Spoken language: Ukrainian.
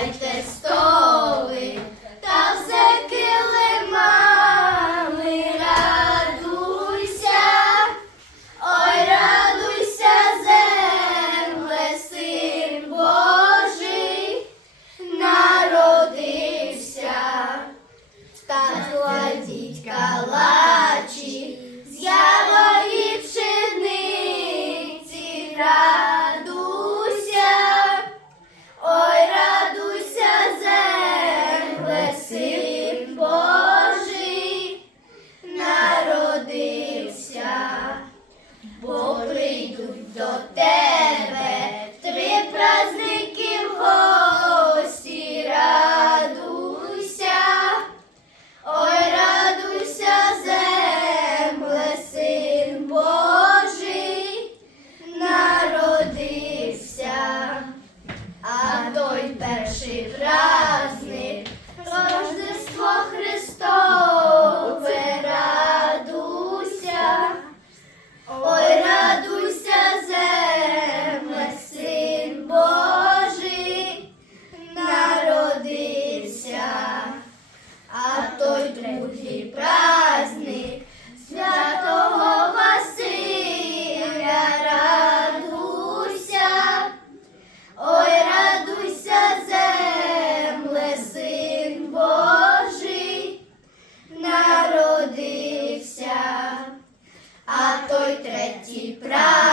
Дайте та все килимами, радуйся, ой, радуйся, земле, син Божий, народився, та кладіть калачі з. Наші. той третій прав.